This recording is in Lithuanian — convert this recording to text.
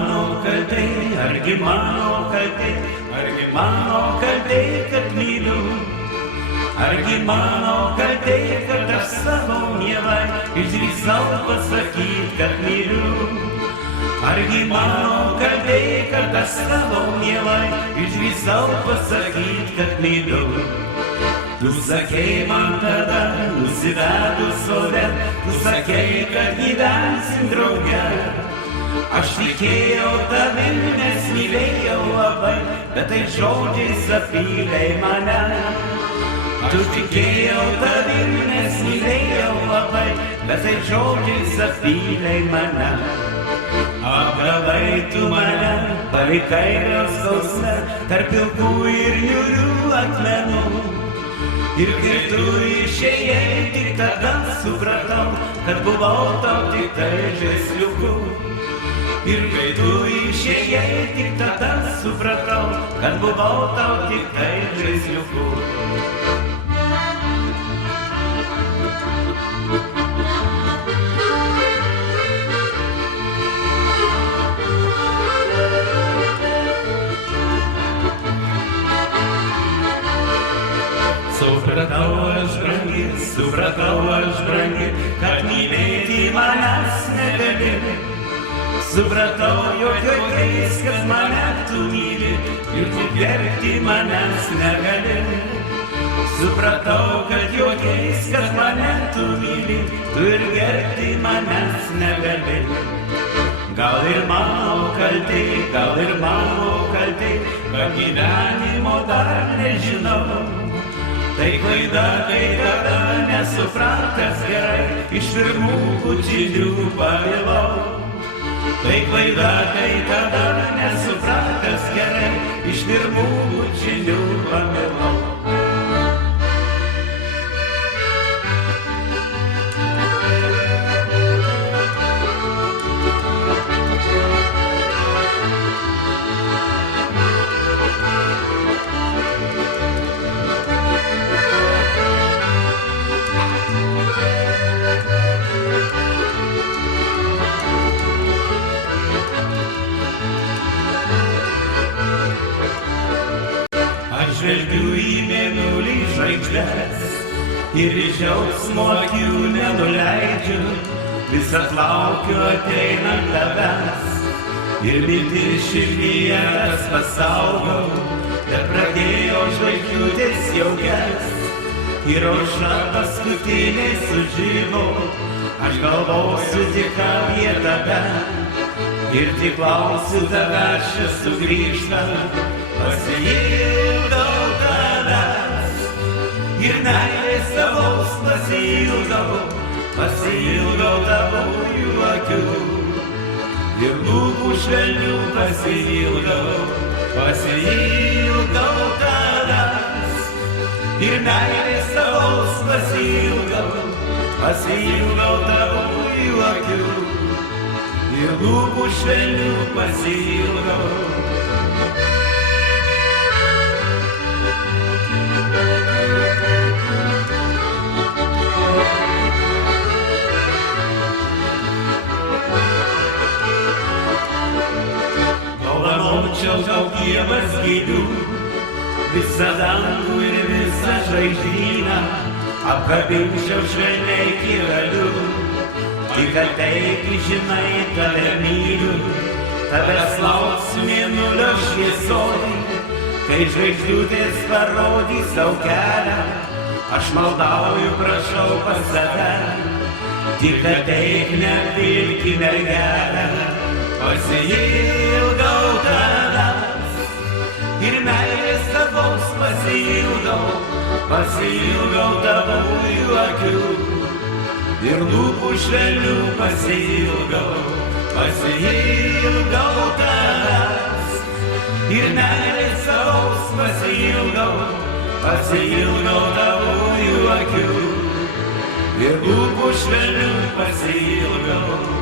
mano kaltė, argi mano kaltė, argi mano kaltė, kad myliu. Argi mano kaltė, kad aš savo mielai išdrįsau pasakyt, kad myliu. Argi mano kaltė, kad aš savo mielai išdrįsau pasakyt, kad myliu. Tu sakei man tada, nusivedus sode, tu sakei, kad gyvensim drauge. Aš tikėjau tavim, nes mylėjau labai, bet tai žodžiais apylei mane. Tu tikėjau tavim, nes mylėjau labai, bet tai žodžiais apylei mane. Apgavai tu mane, palikai vėl skausme, tarp pilkų ir niūrių akmenų. Ir kai tu išėjai, tik tada supratau, kad buvau tau tik tai žaisliuku. Ir kai tu išėjai, tik tada supratau, kad buvau tau tik tai žaisliuku. Supratau aš brangi, kad mylėti manęs negali. Supratau, jog jokiais, kad mane tu myli ir tu gerbti manęs negali. Supratau, kad jokiais, kad mane tu myli, tu ir gerbti manęs negali. Gal ir mano kaltė, kad gyvenimo dar nežinau. Tai klaida, kai tada nesupratęs gerai, iš pirmų pučinių pavėlau. Tai klaida, kai tada nesupratęs gerai, iš pirmų pučinių pavėlau. Žvelgiu į mėnulį žvaigždes ir iš džiaugsmo akių nenuleidžiu. Visad laukiu ateinant tavęs ir mintis širdyje tas pasaugau. Te pradėjo žvaigždutės jau gest ir aušra paskutinė sužybo. Aš galvosiu tik apie tave ir tik klausiu tavęs čia sugrįžta. Pasiilgau tavęs ir meilės tavos pasiilgau tavųjų akių ir lūpų švelnių pasiilgau tavęs ir meilės tavos pasiilgau tavųjų akių ir lūpų švelnių pasiilgau. Gal Dievas gylių, visą dangų ir visą žvaigždyną, apkabinčiau švelniai kiraliu. Tik ateik, žinai, tave myliu, tavęs lauksiu mėnulio šviesoj. Kai žvaigždutės parodys tau kelią, aš maldauju, prašau pas save. Tik ateik, nepilki mergelę, pasiilgau tavęs ir meilės tavos pasiilgau tavųjų akių ir lūpų švelnių pasiilgau tavęs ir meilės tavos pasiilgau tavųjų akių ir lūpų švelnių pasiilgau.